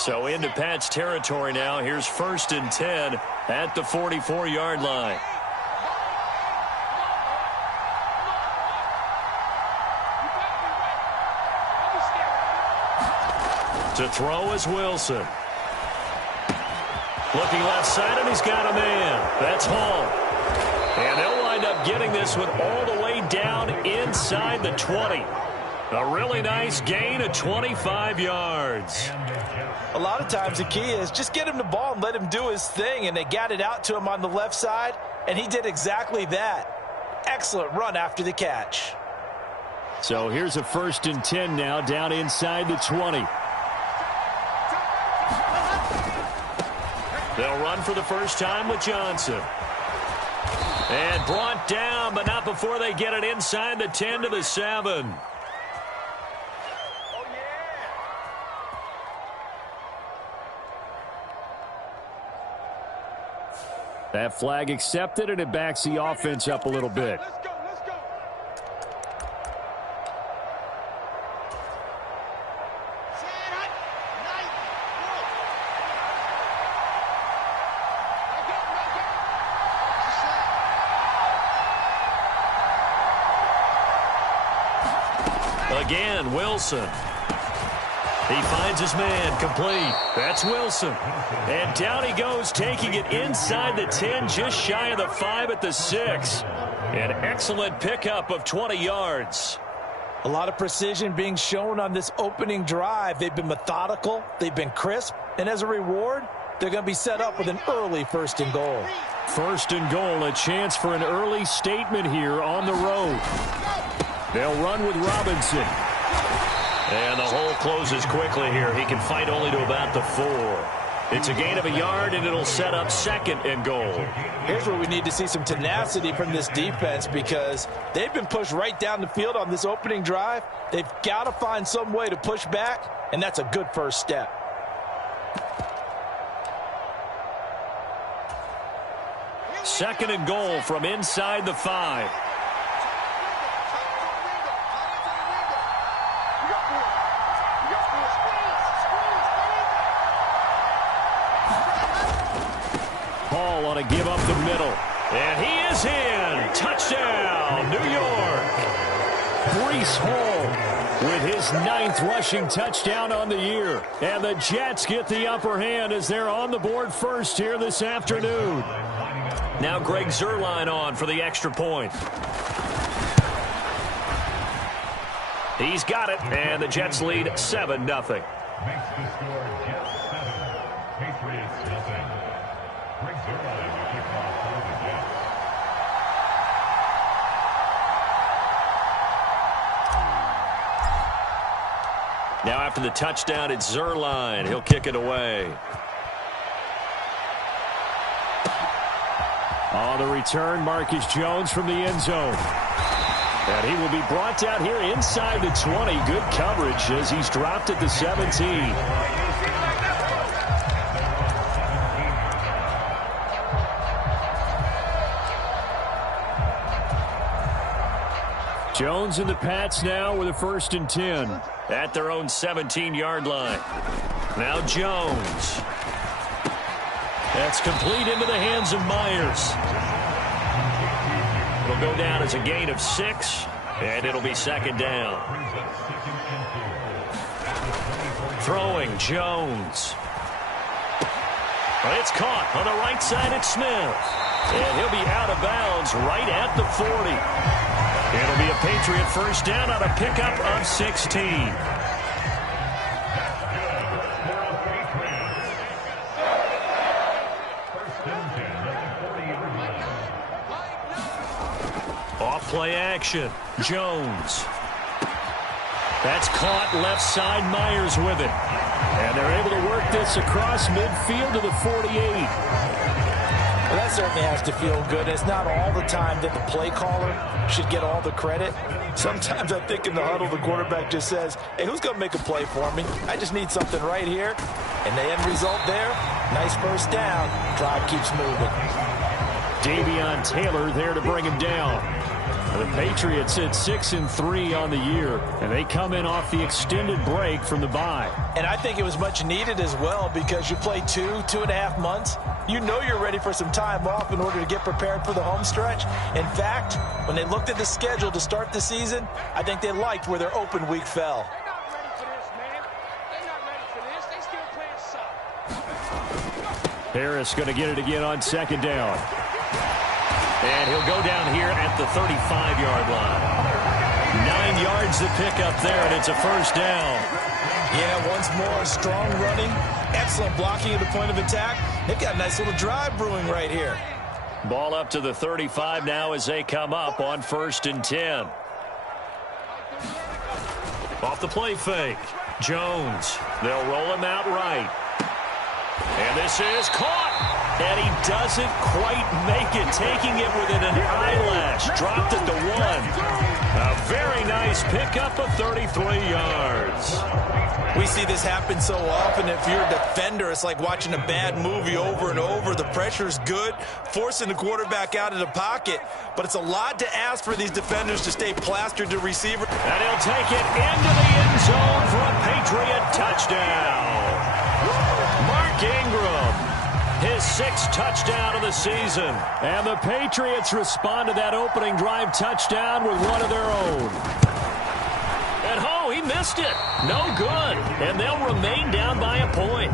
So into Pat's territory now. Here's 1st and 10 at the 44-yard line. To throw is Wilson. Looking left side, and he's got a man. That's Hall. And they'll wind up getting this one all the way down inside the 20. A really nice gain of 25 yards. A lot of times the key is just get him the ball and let him do his thing, and they got it out to him on the left side, and he did exactly that. Excellent run after the catch. So here's a 1st and 10 now down inside the 20. They'll run for the first time with Johnson. And brought down, but not before they get it inside the 10 to the 7. That flag accepted, and it backs the offense up a little bit. Again, Wilson. He finds his man, complete. That's Wilson. And down he goes, taking it inside the 10, just shy of the 5 at the 6. An excellent pickup of 20 yards. A lot of precision being shown on this opening drive. They've been methodical, they've been crisp, and as a reward, they're going to be set up with an early 1st and goal. 1st and goal, a chance for an early statement here on the road. They'll run with Robinson. And the hole closes quickly here. He can fight only to about the 4. It's a gain of a yard, and it'll set up 2nd and goal. Here's where we need to see some tenacity from this defense, because they've been pushed right down the field on this opening drive. They've got to find some way to push back, and that's a good first step. Second and goal from inside the 5. Hall on a give up the middle. And he is in. Touchdown, New York. Breece Hall with his 9th rushing touchdown on the year. And the Jets get the upper hand as they're on the board first here this afternoon. Now Greg Zuerlein on for the extra point. He's got it, and the Jets lead 7-0. Now after the touchdown, it's Zuerlein. He'll kick it away. On the return, Marcus Jones from the end zone. And he will be brought down here inside the 20. Good coverage as he's dropped at the 17. Jones and the Pats now with a 1st and 10 at their own 17-yard line. Now Jones. That's complete into the hands of Myers. It'll go down as a gain of 6, and it'll be 2nd down. Throwing Jones. It's caught on the right side at Smith. And he'll be out of bounds right at the 40. It'll be a Patriot first down on a pickup of 16. Off-play action. Jones. That's caught left side. Myers with it. And they're able to work this across midfield to the 48. Well, that certainly has to feel good. It's not all the time that the play caller should get all the credit. Sometimes I think in the huddle, the quarterback just says, hey, who's going to make a play for me? I just need something right here. And the end result there, nice first down. Drive keeps moving. Davion Taylor there to bring him down. The Patriots at 6-3 on the year, and they come in off the extended break from the bye. And I think it was much needed as well, because you play 2.5 months. You know you're ready for some time off in order to get prepared for the home stretch. In fact, when they looked at the schedule to start the season, I think they liked where their open week fell. Harris going to get it again on second down. And he'll go down here at the 35-yard line. 9 yards to pick up there, and it's a first down. Yeah, once more, strong running, excellent blocking at the point of attack. They've got a nice little drive brewing right here. Ball up to the 35 now as they come up on 1st and 10. Off the play fake. Jones. They'll roll him out right. And this is caught. And he doesn't quite make it, taking it within an eyelash. Dropped it to 1. A very nice pickup of 33 yards. We see this happen so often. If you're a defender, it's like watching a bad movie over and over. The pressure's good, forcing the quarterback out of the pocket. But it's a lot to ask for these defenders to stay plastered to receiver. And he'll take it into the end zone for a Patriot touchdown. Mark Ingram, his 6th touchdown of the season. And the Patriots respond to that opening drive touchdown with one of their own. And oh, he missed it. No good. And they'll remain down by a point.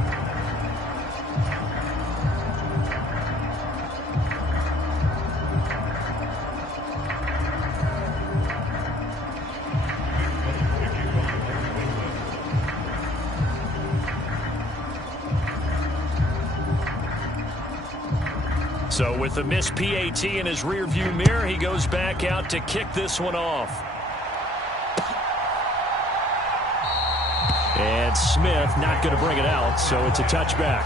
So with the missed PAT in his rearview mirror, he goes back out to kick this one off. And Smith not going to bring it out, so it's a touchback.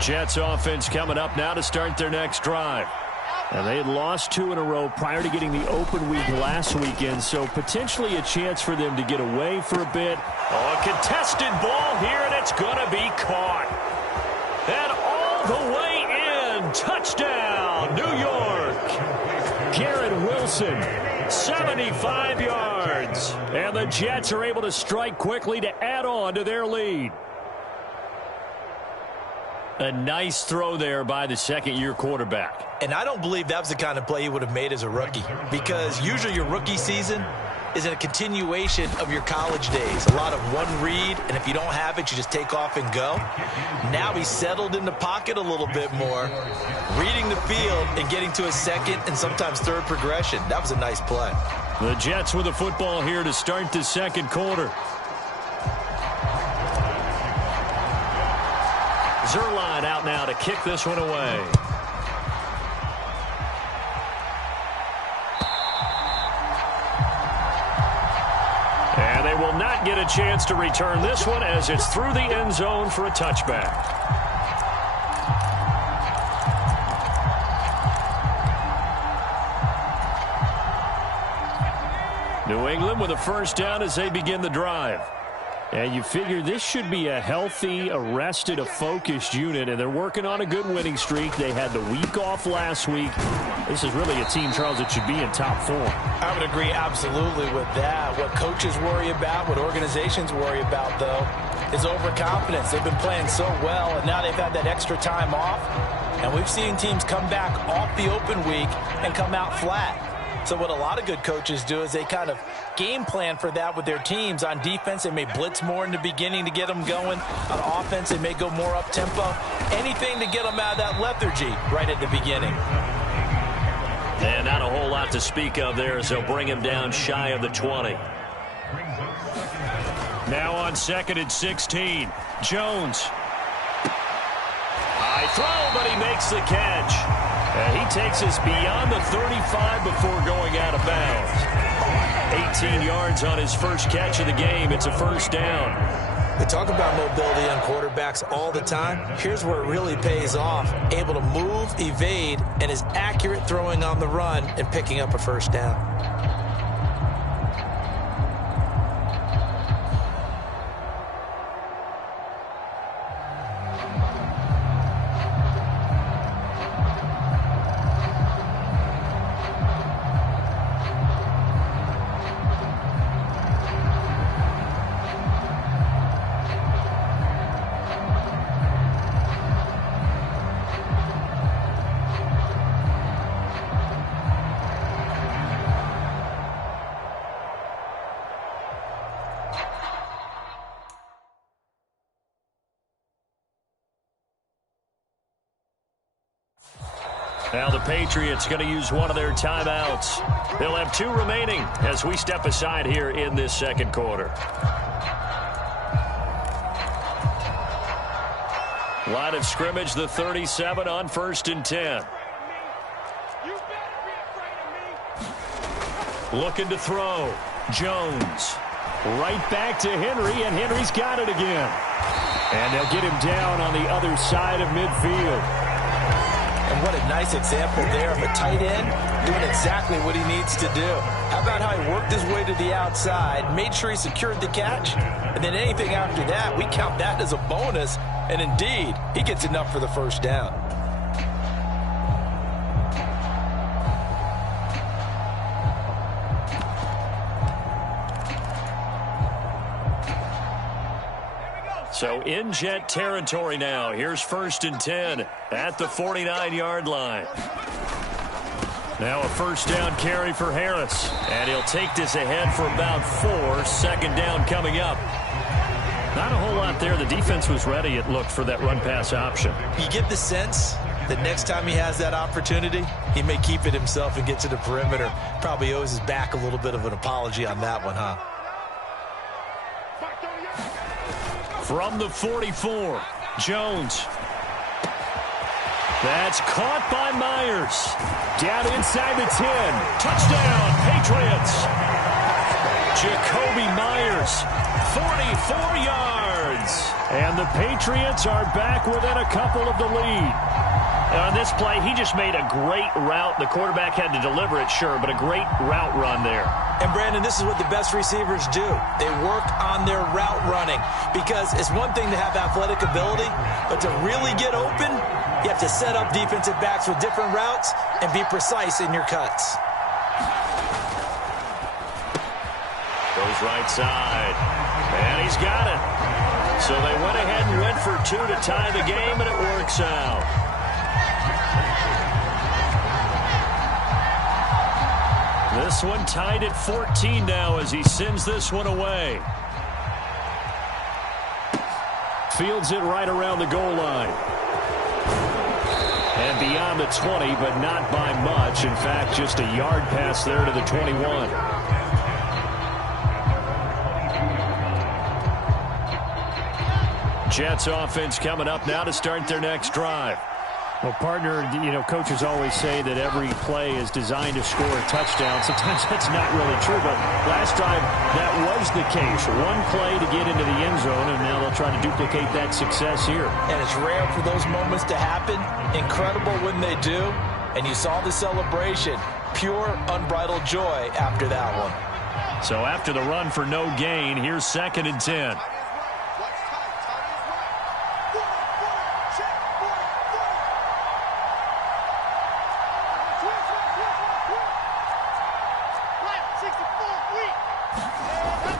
Jets offense coming up now to start their next drive. And they had lost 2 in a row prior to getting the open week last weekend, so potentially a chance for them to get away for a bit. Oh, a contested ball here, and it's going to be caught. And all the way in. Touchdown, New York. Garrett Wilson, 75 yards. And the Jets are able to strike quickly to add on to their lead. A nice throw there by the second-year quarterback. And I don't believe that was the kind of play he would have made as a rookie, because usually your rookie season is a continuation of your college days. A lot of one read, and if you don't have it, you just take off and go. Now he's settled in the pocket a little bit more, reading the field and getting to a second and sometimes third progression. That was a nice play. The Jets with the football here to start the second quarter. Zerline out now to kick this one away. And they will not get a chance to return this one as it's through the end zone for a touchback. New England with a first down as they begin the drive. And you figure this should be a healthy, a focused unit, and they're working on a good winning streak. They had the week off last week. This is really a team, Charles, that should be in top form. I would agree absolutely with that. What coaches worry about, what organizations worry about, though, is overconfidence. They've been playing so well, and now they've had that extra time off. And we've seen teams come back off the open week and come out flat. So what a lot of good coaches do is they kind of game plan for that with their teams. On defense, they may blitz more in the beginning to get them going. On offense, they may go more up-tempo. Anything to get them out of that lethargy right at the beginning. And not a whole lot to speak of there as they'll bring him down shy of the 20. Now on 2nd and 16. Jones. High throw, but he makes the catch. And he takes us beyond the 35 before going out of bounds. 18 yards on his first catch of the game. It's a first down. We talk about mobility on quarterbacks all the time. Here's where it really pays off. Able to move, evade, and is accurate throwing on the run and picking up a first down. Now the Patriots going to use one of their timeouts. They'll have 2 remaining as we step aside here in this second quarter. Line of scrimmage, the 37 on 1st and 10. Looking to throw. Jones. Right back to Henry, and Henry's got it again. And they'll get him down on the other side of midfield. And what a nice example there of a tight end doing exactly what he needs to do. How about how he worked his way to the outside, made sure he secured the catch, and then anything after that, we count that as a bonus. And indeed, he gets enough for the first down. So in Jet territory now. Here's 1st and 10 at the 49-yard line. Now a first down carry for Harris. And he'll take this ahead for about 4. 2nd down coming up. Not a whole lot there. The defense was ready, it looked, for that run-pass option. You get the sense that next time he has that opportunity, he may keep it himself and get to the perimeter. Probably owes his back a little bit of an apology on that one, huh? From the 44, Jones. That's caught by Myers. Down inside the 10. Touchdown, Patriots. Jacoby Myers, 44 yards. And the Patriots are back within a couple of the lead. On this play, he just made a great route. The quarterback had to deliver it, sure, but a great route run there. And, Brandon, this is what the best receivers do. They work on their route running because it's one thing to have athletic ability, but to really get open, you have to set up defensive backs with different routes and be precise in your cuts. Goes right side, and he's got it. So they went ahead and went for 2 to tie the game, and it works out. This one tied at 14 now as he sends this one away. Fields it right around the goal line. And beyond the 20, but not by much. In fact, just a yard pass there to the 21. Jets offense coming up now to start their next drive. Well, partner, coaches always say that every play is designed to score a touchdown. Sometimes that's not really true, but last time that was the case. One play to get into the end zone, and now they'll try to duplicate that success here. And it's rare for those moments to happen. Incredible when they do. And you saw the celebration. Pure, unbridled joy after that one. So after the run for no gain, here's 2nd and 10.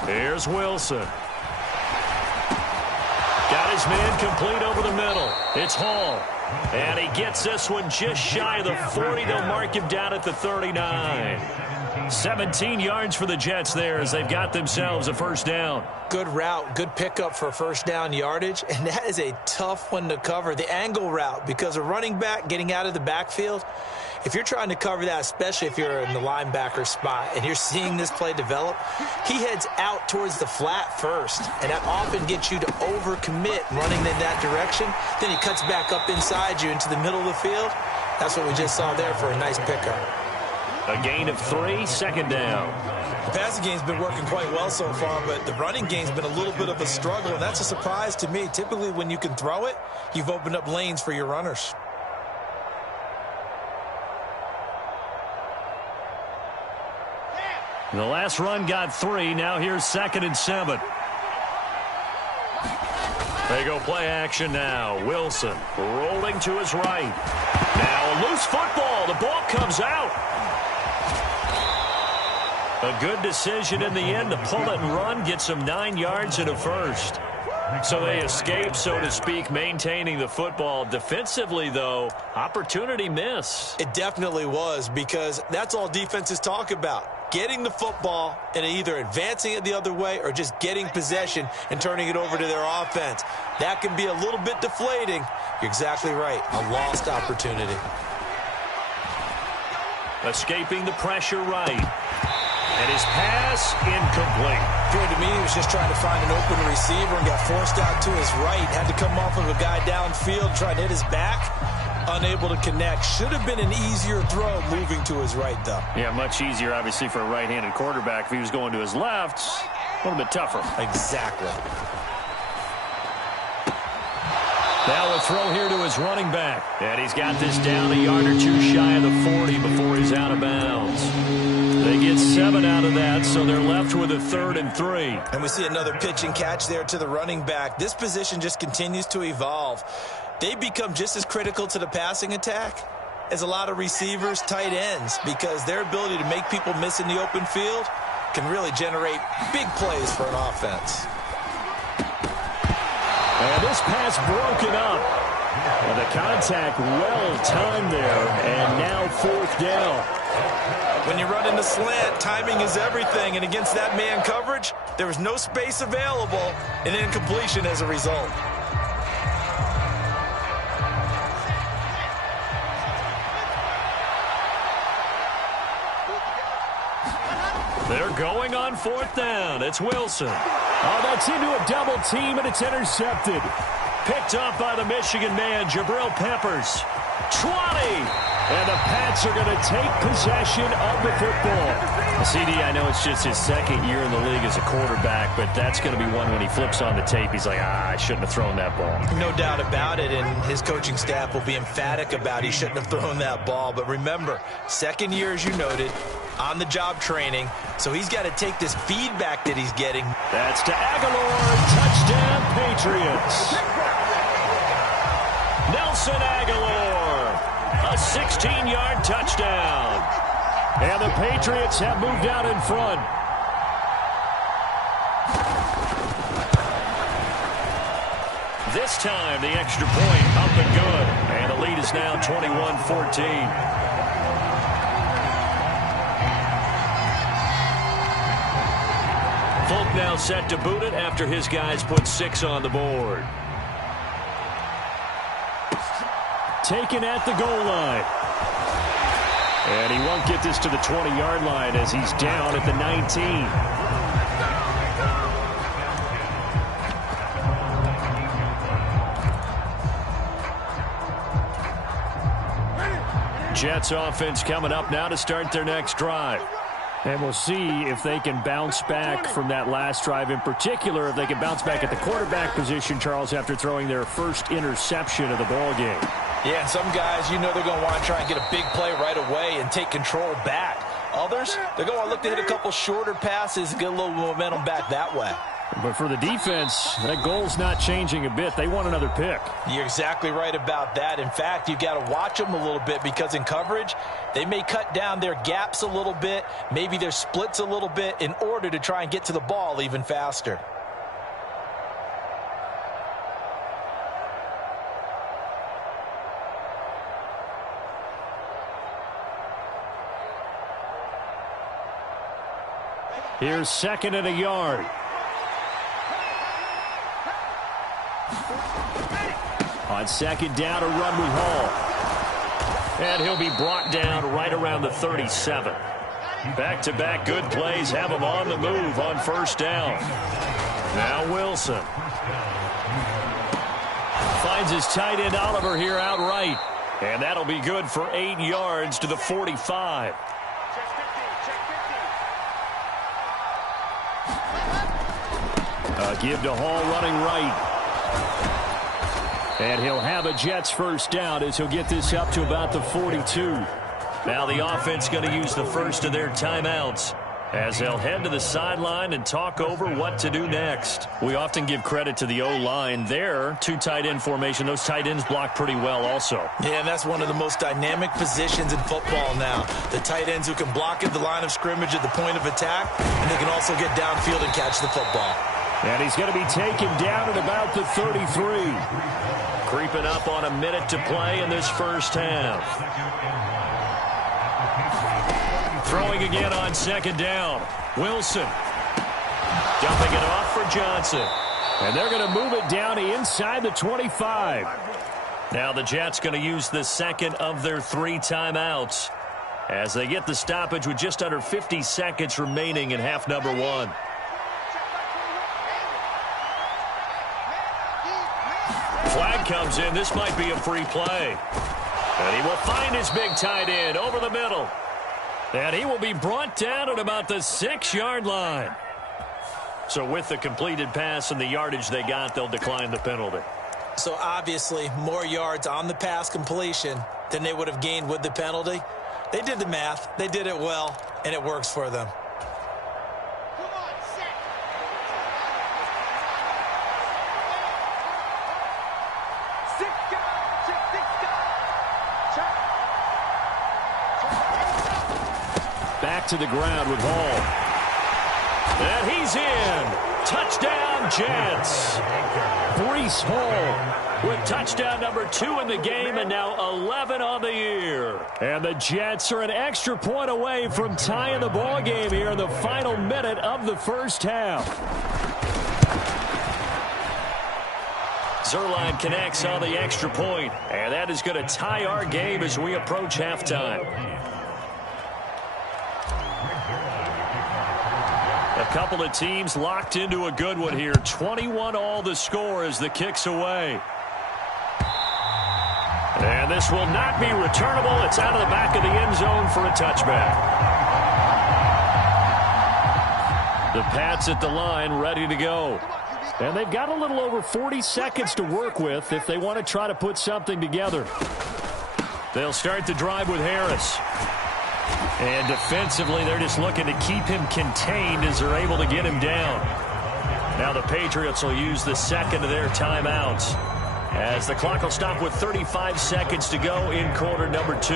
Here's Wilson. Got his man complete over the middle. It's Hall. And he gets this one just shy of the 40. They'll mark him down at the 39. 17 yards for the Jets there as they've got themselves a first down. Good route, good pickup for first down yardage, and that is a tough one to cover. The angle route, because a running back getting out of the backfield, if you're trying to cover that, especially if you're in the linebacker spot and you're seeing this play develop, he heads out towards the flat first, and that often gets you to overcommit running in that direction. Then he cuts back up inside you into the middle of the field. That's what we just saw there for a nice pickup. A gain of 3, 2nd down. The passing game's been working quite well so far, but the running game's been a little bit of a struggle, and that's a surprise to me. Typically, when you can throw it, you've opened up lanes for your runners. The last run got 3. Now here's 2nd and 7. They go play action now. Wilson rolling to his right. Now a loose football. The ball comes out. A good decision in the end to pull it and run. Get some 9 yards and a first. So they escape, so to speak, maintaining the football. Defensively, though, opportunity missed. It definitely was, because that's all defenses talk about. Getting the football and either advancing it the other way or just getting possession and turning it over to their offense. That can be a little bit deflating. You're exactly right. A lost opportunity. escaping the pressure right. And his pass incomplete. Appeared to me he was just trying to find an open receiver and got forced out to his right. Had to come off of a guy downfield, trying to hit his back. Unable to connect. Should have been an easier throw moving to his right, though. Yeah, much easier, obviously, for a right-handed quarterback. If he was going to his left, a little bit tougher. Exactly. Now a throw here to his running back. And he's got this down a yard or two shy of the 40 before he's out of bounds. They get 7 out of that, so they're left with a 3rd and 3. And we see another pitch and catch there to the running back. This position just continues to evolve. They become just as critical to the passing attack as a lot of receivers, tight ends, because their ability to make people miss in the open field can really generate big plays for an offense. And this pass broken up. And the contact well timed there, and now 4th down. When you run in the slant, timing is everything, and against that man coverage, there was no space available, and incompletion as a result. They're going on 4th down. It's Wilson. Oh, that's into a double team, and it's intercepted. Picked up by the Michigan man, Jabril Peppers. 20! And the Pats are going to take possession of the football. CD, I know it's just his 2nd year in the league as a quarterback, but that's going to be one when he flips on the tape. He's like, I shouldn't have thrown that ball. No doubt about it, and his coaching staff will be emphatic about he shouldn't have thrown that ball. But remember, 2nd year, as you noted, on-the-job training, so he's got to take this feedback that he's getting. That's to Aguilar. Touchdown, Patriots. Nelson Aguilar. A 16-yard touchdown. And the Patriots have moved out in front. This time, the extra point up and good. And the lead is now 21-14. Folk now set to boot it after his guys put 6 on the board. Taken at the goal line. And he won't get this to the 20-yard line as he's down at the 19. Jets offense coming up now to start their next drive. And we'll see if they can bounce back from that last drive, in particular, if they can bounce back at the quarterback position, Charles, after throwing their first interception of the ball game. Yeah, and some guys, you know they're going to want to try and get a big play right away and take control back. Others, they're going to look to hit a couple shorter passes and get a little momentum back that way. But for the defense, that goal's not changing a bit. They want another pick. You're exactly right about that. In fact, you've got to watch them a little bit because in coverage, they may cut down their gaps a little bit, maybe their splits a little bit in order to try and get to the ball even faster. Here's 2nd and a yard. On 2nd down, a run with Hall. And he'll be brought down right around the 37. Back-to-back good plays have him on the move on 1st down. Now Wilson. Finds his tight end Oliver here outright. And that'll be good for 8 yards to the 45. Give to Hall running right. And he'll have a Jets 1st down as he'll get this up to about the 42. Now the offense going to use the first of their timeouts as they'll head to the sideline and talk over what to do next. We often give credit to the O-line there. 2 tight end formation. Those tight ends block pretty well also. Yeah, and that's one of the most dynamic positions in football now. The tight ends who can block at the line of scrimmage at the point of attack, and they can also get downfield and catch the football. And he's going to be taken down at about the 33. Creeping up on a minute to play in this 1st half. Throwing again on 2nd down. Wilson. Dumping it off for Johnson. And they're going to move it down to inside the 25. Now the Jets going to use the 2nd of their 3 timeouts. as they get the stoppage with just under 50 seconds remaining in half number one. Flag comes in. This might be a free play. And he will find his big tight end over the middle. And he will be brought down at about the 6-yard line. So with the completed pass and the yardage they got, they'll decline the penalty. So obviously more yards on the pass completion than they would have gained with the penalty. They did the math. They did it well, and it works for them. Back to the ground with Hall. And he's in. Touchdown, Jets. Breece Hall with touchdown number 2 in the game and now 11 on the year. And the Jets are an extra point away from tying the ball game here in the final minute of the first half. Zerline connects on the extra point, and that is going to tie our game as we approach halftime. A couple of teams locked into a good one here. 21-all the score as the kick's away. And this will not be returnable. It's out of the back of the end zone for a touchback. The Pats at the line ready to go. And they've got a little over 40 seconds to work with if they want to try to put something together. They'll start the drive with Harris. And defensively, they're just looking to keep him contained as they're able to get him down. Now the Patriots will use the second of their timeouts as the clock will stop with 35 seconds to go in quarter number 2.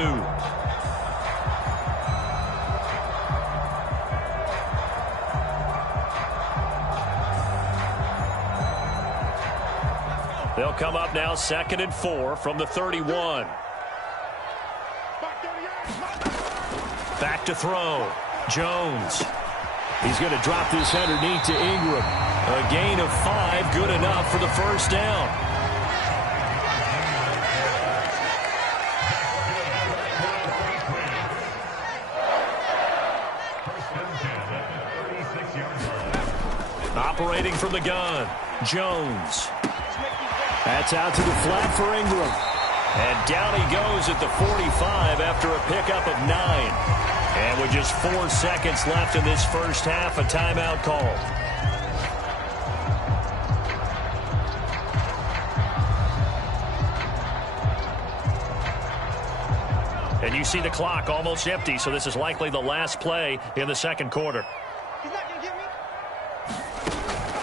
They'll come up now 2nd and 4 from the 31. Back to throw. Jones. He's going to drop this underneath to Ingram. A gain of 5, good enough for the first down. Operating from the gun. Jones. That's out to the flat for Ingram. And down he goes at the 45 after a pickup of 9. And with just 4 seconds left in this first half, a timeout call. And you see the clock almost empty, so this is likely the last play in the second quarter.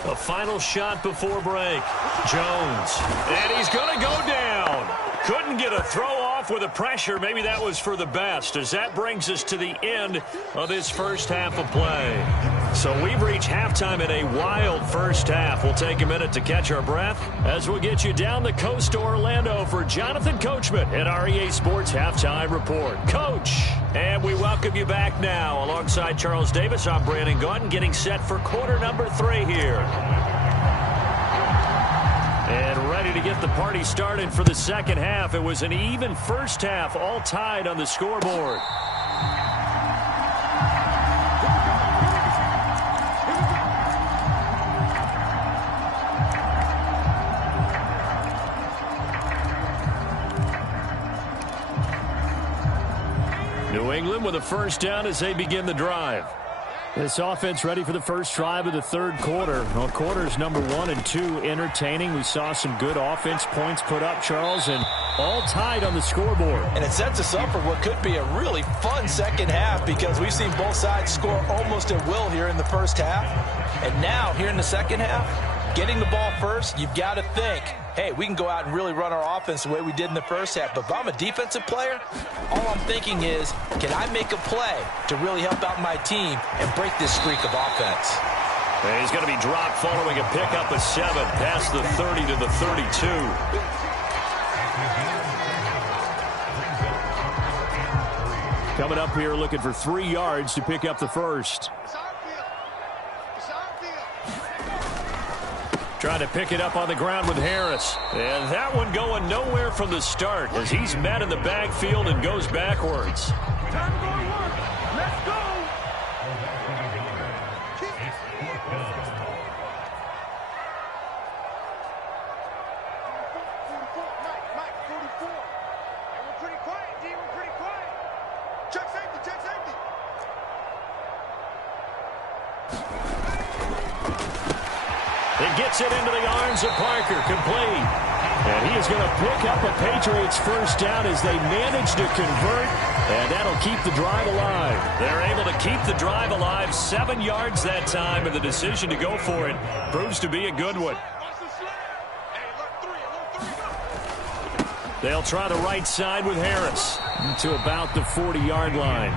A final shot before break. Jones. And he's going to go down. Couldn't get a throw off with the pressure. Maybe that was for the best, as that brings us to the end of this first half of play. So we've reached halftime in a wild first half. We'll take a minute to catch our breath as we'll get you down the coast to Orlando for Jonathan Coachman at our EA Sports Halftime Report. Coach, and we welcome you back now. Alongside Charles Davis, I'm Brandon Gaudin, getting set for quarter number 3 here. And ready to get the party started for the second half. It was an even first half, all tied on the scoreboard. New England with a first down as they begin the drive. This offense ready for the first drive of the third quarter. Well, quarters number 1 and 2 entertaining. We saw some good offense points put up, Charles, and all tied on the scoreboard. And it sets us up for what could be a really fun second half because we've seen both sides score almost at will here in the first half. And now, here in the second half, getting the ball first, you've got to think, hey, we can go out and really run our offense the way we did in the first half. But if I'm a defensive player, all I'm thinking is, can I make a play to really help out my team and break this streak of offense? And he's going to be dropped following a pickup of 7 past the 30 to the 32. Coming up here looking for 3 yards to pick up the first. Trying to pick it up on the ground with Harris. And that one going nowhere from the start as he's met in the backfield and goes backwards. Time to go to work. Let's go. Mike, 44. Hey, we're pretty quiet, D. We're pretty quiet. Check safety, check safety. It gets it into the arms of Parker, complete. And he is going to pick up a Patriots first down as they manage to convert, and that'll keep the drive alive. They're able to keep the drive alive, 7 yards that time, and the decision to go for it proves to be a good one. They'll try the right side with Harris to about the 40-yard line.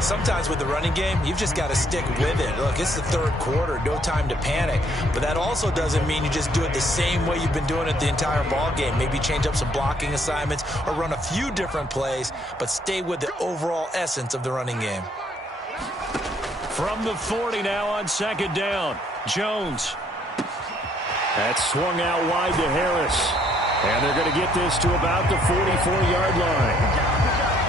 Sometimes with the running game, you've just got to stick with it. Look, it's the third quarter, no time to panic. But that also doesn't mean you just do it the same way you've been doing it the entire ball game. Maybe change up some blocking assignments or run a few different plays, but stay with the overall essence of the running game. From the 40 now on second down, Jones. That's swung out wide to Harris. And they're going to get this to about the 44-yard line.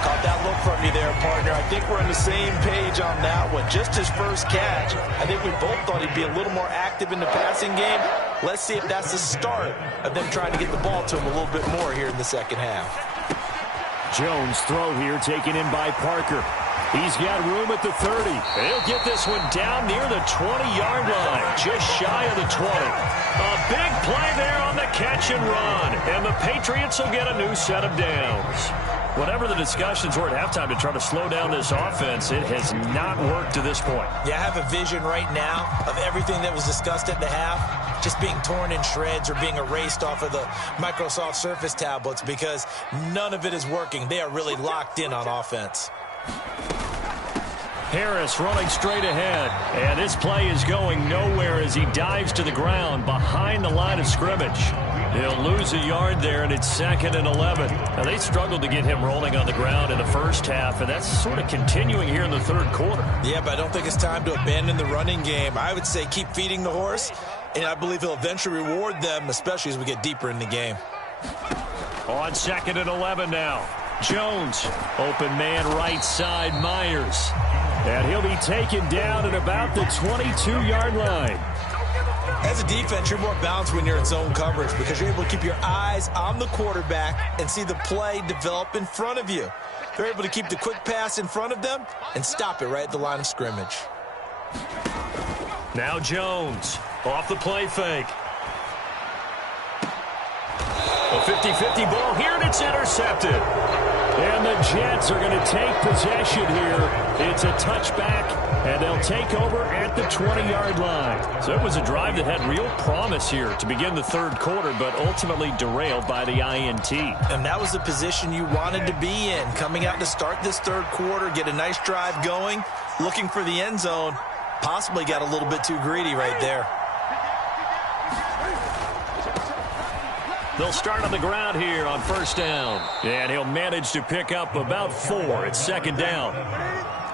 Caught that look from you there, partner. I think we're on the same page on that one. Just his first catch. I think we both thought he'd be a little more active in the passing game. Let's see if that's the start of them trying to get the ball to him a little bit more here in the second half. Jones throw here taken in by Parker. He's got room at the 30. He'll get this one down near the 20-yard line, just shy of the 20. A big play there on the catch and run, and the Patriots will get a new set of downs. Whatever the discussions were at halftime to try to slow down this offense, it has not worked to this point. Yeah, I have a vision right now of everything that was discussed at the half just being torn in shreds or being erased off of the Microsoft Surface tablets because none of it is working. They are really locked in on offense. Harris running straight ahead, and this play is going nowhere as he dives to the ground behind the line of scrimmage. He'll lose a yard there, and it's 2nd and 11. Now, they struggled to get him rolling on the ground in the first half, and that's sort of continuing here in the third quarter. Yeah, but I don't think it's time to abandon the running game. I would say keep feeding the horse, and I believe he'll eventually reward them, especially as we get deeper in the game. On 2nd and 11 now. Jones, open man right side, Myers. And he'll be taken down at about the 22-yard line. As a defense, you're more balanced when you're in zone coverage because you're able to keep your eyes on the quarterback and see the play develop in front of you. They're able to keep the quick pass in front of them and stop it right at the line of scrimmage. Now Jones, off the play fake. A 50-50 ball here, and it's intercepted. And the Jets are going to take possession here. It's a touchback, and they'll take over at the 20-yard line. So it was a drive that had real promise here to begin the third quarter, but ultimately derailed by the INT. And that was the position you wanted to be in, coming out to start this third quarter, get a nice drive going, looking for the end zone. Possibly got a little bit too greedy right there. They'll start on the ground here on first down. And he'll manage to pick up about 4 at second down.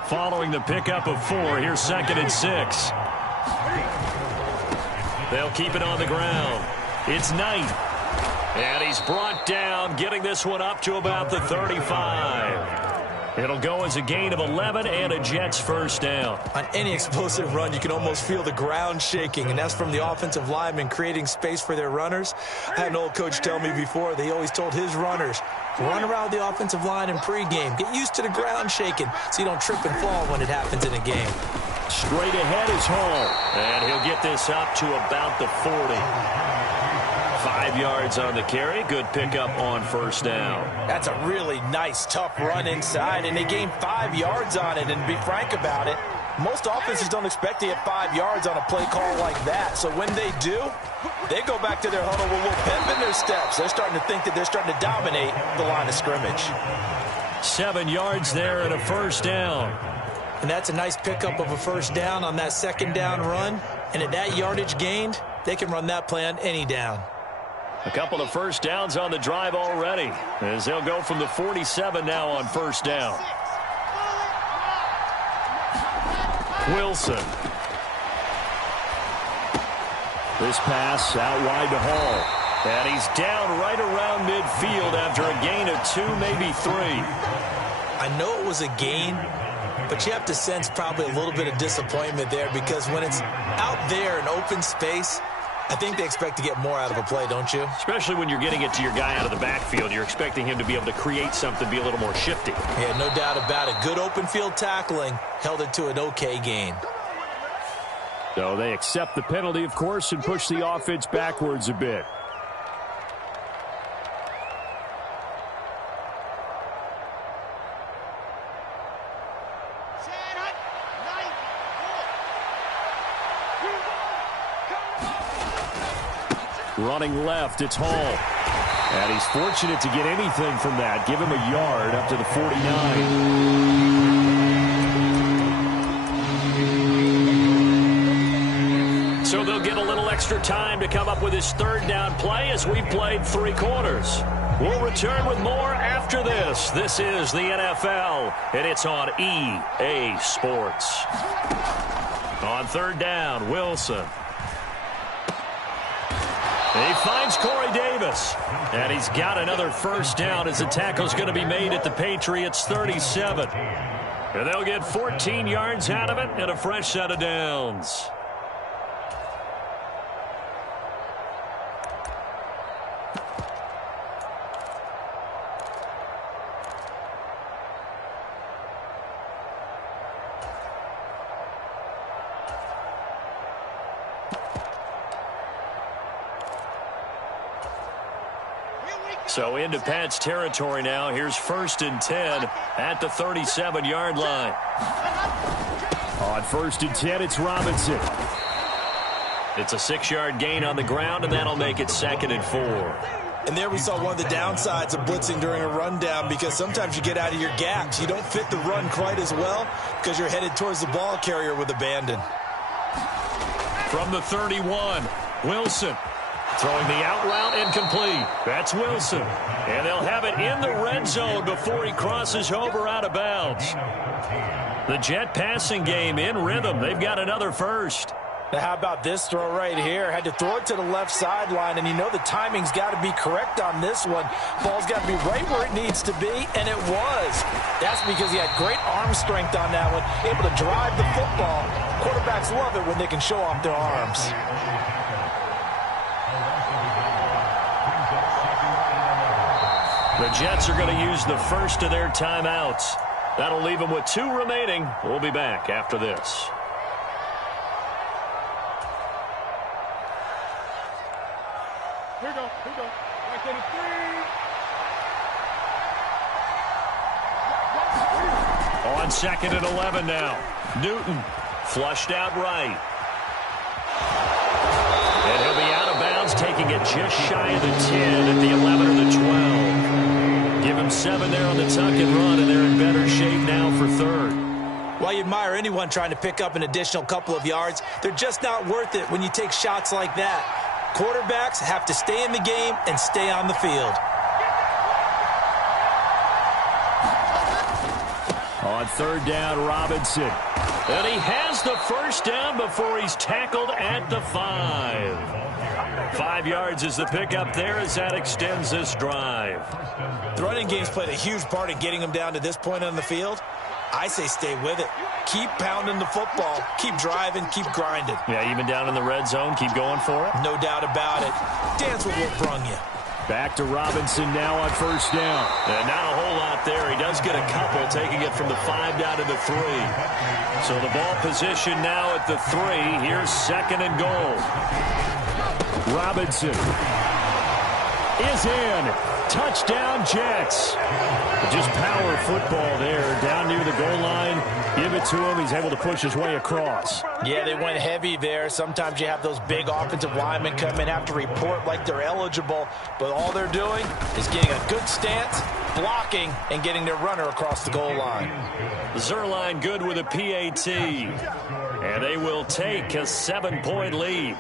Following the pickup of 4, here's 2nd and 6. They'll keep it on the ground. It's Knight. And he's brought down, getting this one up to about the 35. It'll go as a gain of 11 and a Jets first down. On any explosive run, you can almost feel the ground shaking, and that's from the offensive linemen creating space for their runners. I had an old coach tell me before that he always told his runners, run around the offensive line in pregame. Get used to the ground shaking so you don't trip and fall when it happens in a game. Straight ahead is Hall, and he'll get this up to about the 40. 5 yards on the carry. Good pickup on first down. That's a really nice, tough run inside, and they gained 5 yards on it. And to be frank about it, most offenses don't expect to get 5 yards on a play call like that. So when they do, they go back to their huddle with a little pep in their steps. They're starting to think that they're starting to dominate the line of scrimmage. 7 yards there and a first down. And that's a nice pickup of a first down on that second down run. And at that yardage gained, they can run that play on any down. A couple of first downs on the drive already, as they'll go from the 47 now on first down. Wilson. This pass out wide to Hall. And he's down right around midfield after a gain of 2, maybe 3. I know it was a gain, but you have to sense probably a little bit of disappointment there, because when it's out there in open space, I think they expect to get more out of a play, don't you? Especially when you're getting it to your guy out of the backfield. You're expecting him to be able to create something, be a little more shifty. Yeah, no doubt about it. Good open field tackling held it to an okay gain. So they accept the penalty, of course, and push the offense backwards a bit. Running left, it's Hall. And he's fortunate to get anything from that. Give him a yard up to the 49. So they'll get a little extra time to come up with his third down play as we've played 3 quarters. We'll return with more after this. This is the NFL, and it's on EA Sports. On third down, Wilson. He finds Corey Davis. And he's got another first down as the tackle's going to be made at the Patriots' 37. And they'll get 14 yards out of it and a fresh set of downs. So into Pat's territory now. Here's 1st and 10 at the 37-yard line. On 1st and 10, it's Robinson. It's a 6-yard gain on the ground, and that'll make it 2nd and 4. And there we saw one of the downsides of blitzing during a rundown, because sometimes you get out of your gaps. You don't fit the run quite as well because you're headed towards the ball carrier with abandon. From the 31, Wilson. Throwing the out route incomplete. That's Wilson. And they'll have it in the red zone before he crosses over out of bounds. The Jet passing game in rhythm. They've got another first. Now how about this throw right here? Had to throw it to the left sideline, and you know the timing's got to be correct on this one. Ball's got to be right where it needs to be, and it was. That's because he had great arm strength on that one, able to drive the football. Quarterbacks love it when they can show off their arms. The Jets are going to use the first of their timeouts. That'll leave them with 2 remaining. We'll be back after this. Here we go. Right there to 3. On 2nd and 11 now. Newton flushed out right. And he'll be out of bounds, taking it just shy of the 10 at the 11 or the 12. Give him 7 there on the tuck and run, and they're in better shape now for 3rd. Well, you admire anyone trying to pick up an additional couple of yards. They're just not worth it when you take shots like that. Quarterbacks have to stay in the game and stay on the field. On 3rd down, Robinson. And he has the first down before he's tackled at the 5. 5 yards is the pickup there as that extends this drive. The running game's played a huge part in getting them down to this point on the field. I say stay with it. Keep pounding the football. Keep driving. Keep grinding. Yeah, even down in the red zone, keep going for it. No doubt about it. Dance with what brung you. Back to Robinson now on 1st down. And not a whole lot there. He does get a couple, taking it from the 5 down to the 3. So the ball position now at the 3. Here's 2nd and goal. Robinson is in. Touchdown, Jets. Just power football there down near the goal line. Give it to him. He's able to push his way across. Yeah, they went heavy there. Sometimes you have those big offensive linemen come in, have to report like they're eligible, but all they're doing is getting a good stance, blocking, and getting their runner across the goal line. Zerline good with a PAT. And they will take a 7-point lead.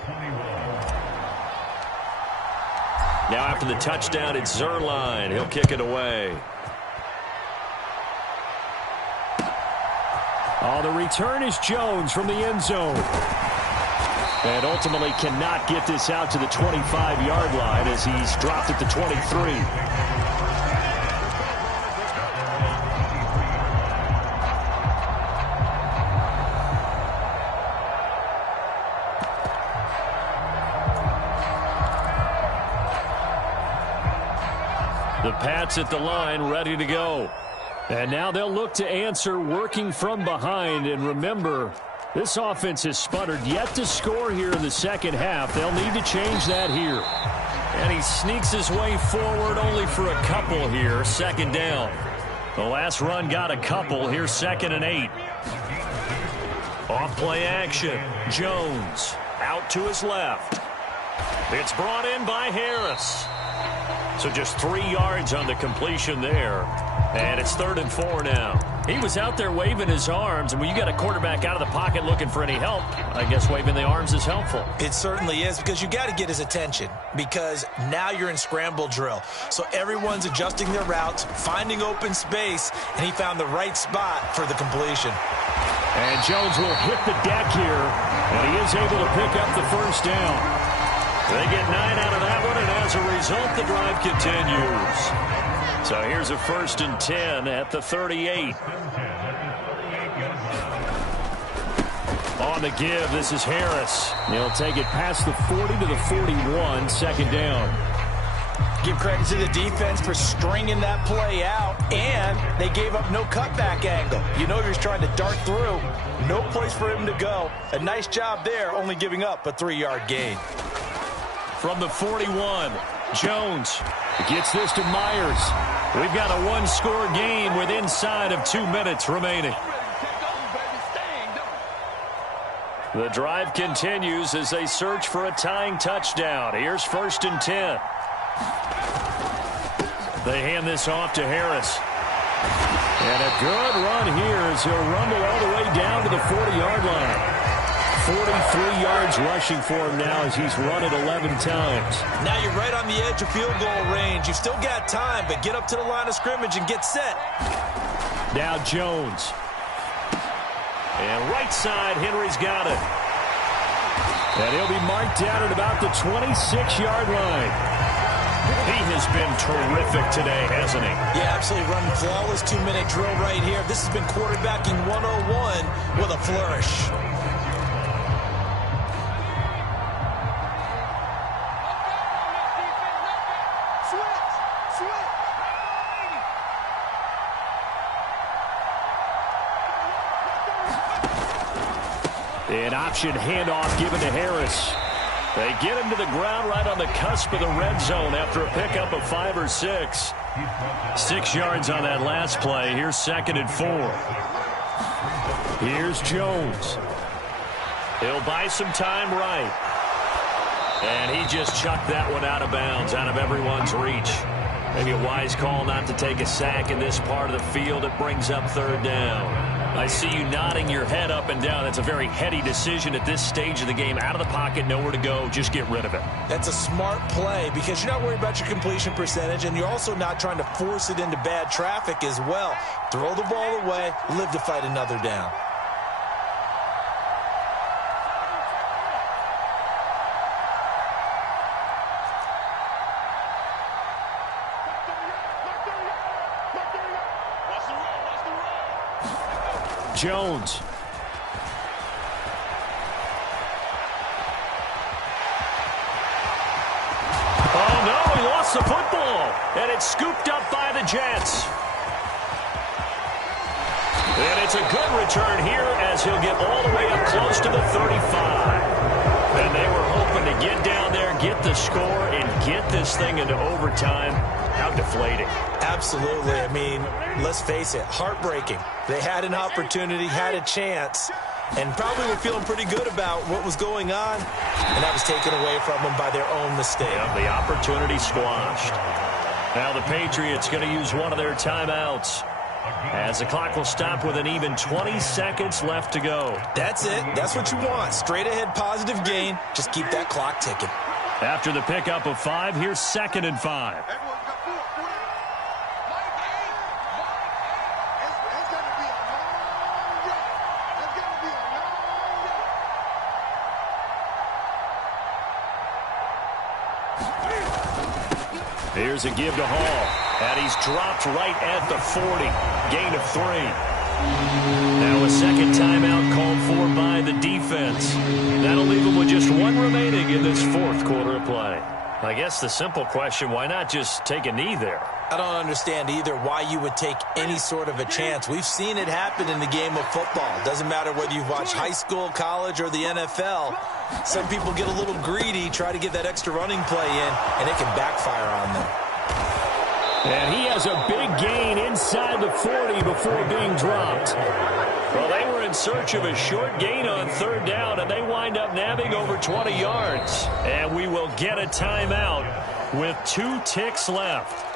Now after the touchdown, it's Zerline. He'll kick it away. Oh, the return is Jones from the end zone. And ultimately cannot get this out to the 25-yard line as he's dropped at the 23. The Pats at the line, ready to go. And now they'll look to answer working from behind. And remember, this offense has sputtered yet to score here in the second half. They'll need to change that here. And he sneaks his way forward only for a couple here. Second down. The last run got a couple. Here's 2nd and 8. Off play action. Jones out to his left. It's brought in by Harris. So just 3 yards on the completion there. And it's 3rd and 4 now. He was out there waving his arms, and when you got a quarterback out of the pocket looking for any help, I guess waving the arms is helpful. It certainly is, because you got to get his attention, because now you're in scramble drill. So everyone's adjusting their routes, finding open space, and he found the right spot for the completion. And Jones will hit the deck here, and he is able to pick up the first down. They get 9 out of that one, and as a result, the drive continues. So here's a 1st and 10 at the 38. On the give, this is Harris. He'll take it past the 40 to the 41, 2nd down. Give credit to the defense for stringing that play out, and they gave up no cutback angle. You know he was trying to dart through. No place for him to go. A nice job there, only giving up a 3-yard gain. From the 41, Jones gets this to Myers. We've got a 1-score game with inside of 2 minutes remaining. The drive continues as they search for a tying touchdown. Here's 1st and 10. They hand this off to Harris. And a good run here as he'll rumble all the way down to the 40-yard line. 43 yards rushing for him now as he's run it 11 times. Now you're right on the edge of field goal range. You've still got time, but get up to the line of scrimmage and get set. Now Jones. And right side, Henry's got it. And he'll be marked down at about the 26-yard line. He has been terrific today, hasn't he? Yeah, absolutely running flawless 2-minute drill right here. This has been quarterbacking 101 with a flourish. An option handoff given to Harris. They get him to the ground right on the cusp of the red zone after a pickup of 5 or 6. 6 yards on that last play. Here's 2nd and 4. Here's Jones. He'll buy some time right. And he just chucked that one out of bounds, out of everyone's reach. Maybe a wise call not to take a sack in this part of the field. It brings up 3rd down. I see you nodding your head up and down. That's a very heady decision at this stage of the game. Out of the pocket, nowhere to go. Just get rid of it. That's a smart play because you're not worried about your completion percentage, and you're also not trying to force it into bad traffic as well. Throw the ball away, live to fight another down. Jones. Oh, no, he lost the football. And it's scooped up by the Jets. And it's a good return here as he'll get all the way up close to the 35. And they were hoping to get down there, get the score, and get this thing into overtime. How deflating. Absolutely. I mean, let's face it, heartbreaking. They had an opportunity, had a chance, and probably were feeling pretty good about what was going on, and that was taken away from them by their own mistake. Yeah, the opportunity squashed. Now the Patriots going to use one of their timeouts as the clock will stop with an even 20 seconds left to go. That's it. That's what you want. Straight ahead positive gain. Just keep that clock ticking. After the pickup of 5, here's 2nd and 5. Here's a give to Hall. And he's dropped right at the 40. Gain of 3. Now a second timeout called for by the defense. That'll leave them with just one remaining in this fourth quarter of play. I guess the simple question, why not just take a knee there? I don't understand either why you would take any sort of a chance. We've seen it happen in the game of football. Doesn't matter whether you've watched high school, college, or the NFL. Some people get a little greedy, try to get that extra running play in, and it can backfire on them. And he has a big gain inside the 40 before being dropped. Well, they were in search of a short gain on third down, and they wind up nabbing over 20 yards. And we will get a timeout with 2 ticks left.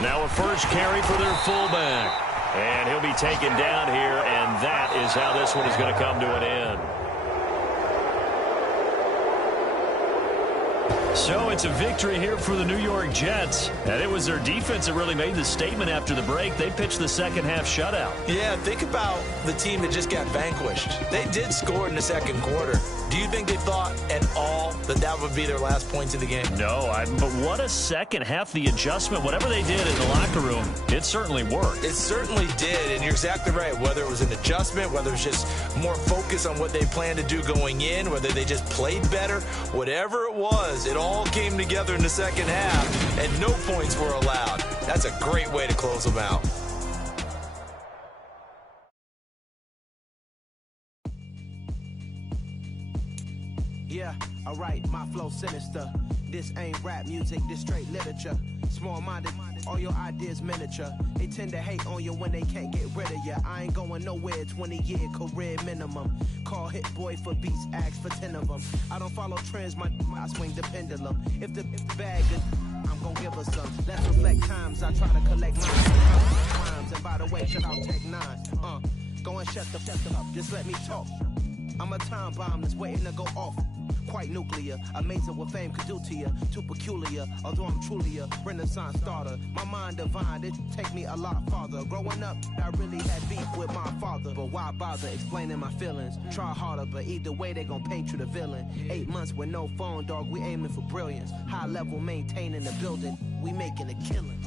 Now a first carry for their fullback. And he'll be taken down here, and that is how this one is going to come to an end. So it's a victory here for the New York Jets. And it was their defense that really made the statement after the break. They pitched the second half shutout. Yeah, think about the team that just got vanquished. They did score in the second quarter. Do you think they thought at all that that would be their last points of the game? No, but what a second half. The adjustment, whatever they did in the locker room, it certainly worked. It certainly did, and you're exactly right. Whether it was an adjustment, whether it was just more focus on what they planned to do going in, whether they just played better, whatever it was, it all came together in the second half, and no points were allowed. That's a great way to close them out. Yeah, alright, my flow sinister. This ain't rap music, this straight literature. Small-minded, all your ideas miniature. They tend to hate on you when they can't get rid of you. I ain't going nowhere, 20-year career minimum. Call Hit Boy for beats, ask for 10 of them. I don't follow trends, I swing the pendulum. If the bag good, I'm gonna give her some. Let's reflect times, I try to collect mine. And by the way, shut out Tech 9. Go and shut the fuck up, just let me talk. I'm a time bomb that's waiting to go off. Quite nuclear, amazing what fame could do to you. Too peculiar, although I'm truly a renaissance starter. My mind divine, it take me a lot farther. Growing up, I really had beef with my father. But why bother explaining my feelings? Try harder, but either way they gon' paint you the villain. 8 months with no phone, dog, we aiming for brilliance. High level maintaining the building, we making a killing.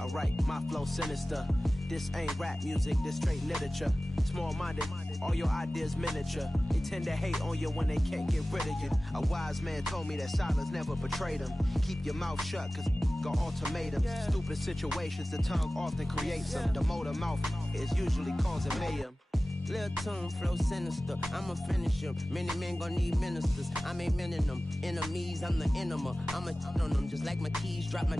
Alright, my flow sinister. This ain't rap music, this straight literature. Small-minded, all your ideas miniature. They tend to hate on you when they can't get rid of you. A wise man told me that silence never betrayed him. Keep your mouth shut, cause got ultimatums. Stupid situations, the tongue often creates them. The motor mouth is usually causing mayhem. Lil' tune, flow sinister, I'ma finish him. Many men gon' need ministers, I'm aiming them. Enemies, I'm the enema, I'ma on them. Just like my keys, drop my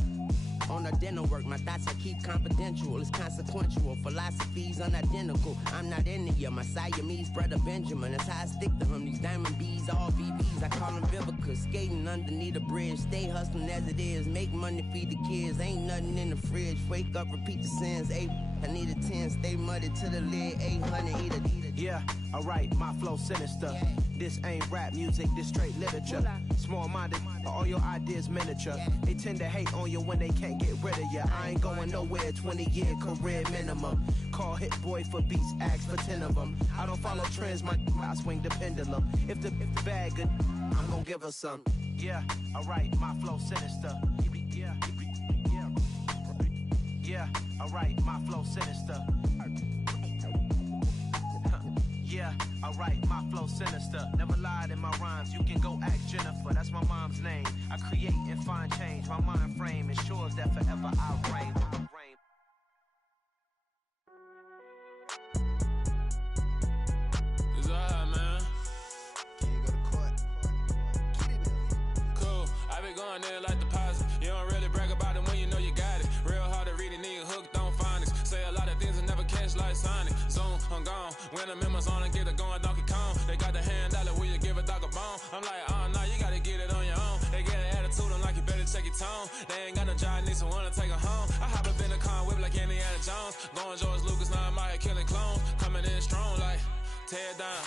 on the dinner work. My thoughts I keep confidential, it's consequential. Philosophies unidentical, I'm not in it. My Siamese brother Benjamin, that's how I stick to him. These diamond bees, all VVs, I call them Vivica. Skating underneath the bridge, stay hustling as it is. Make money, feed the kids, ain't nothing in the fridge. Wake up, repeat the sins, I need a 10, stay muddy to the lid, 800, eat it. Yeah, alright, my flow sinister. This ain't rap music, this straight literature. Small-minded, all your ideas miniature. They tend to hate on you when they can't get rid of you. I ain't going nowhere, 20-year career minimum. Call Hit Boy for beats, ask for 10 of them. I don't follow trends, I swing the pendulum. If the bag good, I'm gonna give her some. Yeah, alright, my flow sinister. Yeah, alright, my flow sinister. Yeah, alright, my flow sinister. Never lied in my rhymes, you can go ask Jennifer, that's my mom's name. I create and find change, my mind frame ensures that forever I reign. It's alright, man. Can you go to court? Cool, I been going there like deposit. You don't really brag about it when you know you got it. Real hard to read a nigga hooked on phonics. Say a lot of things and never catch like Sonic. Zoom, I'm gone. When the members on and get it going Donkey Kong. They got the hand dollar, will you give a dog a bone? I'm like, oh no, you gotta get it on your own. They get an attitude, I'm like, you better check your tone. They ain't got no job, need someone to take her home. I hop up in the car, whip like Indiana Jones. Going George Lucas, now I'm out here killing clones. Coming in strong like, tear down.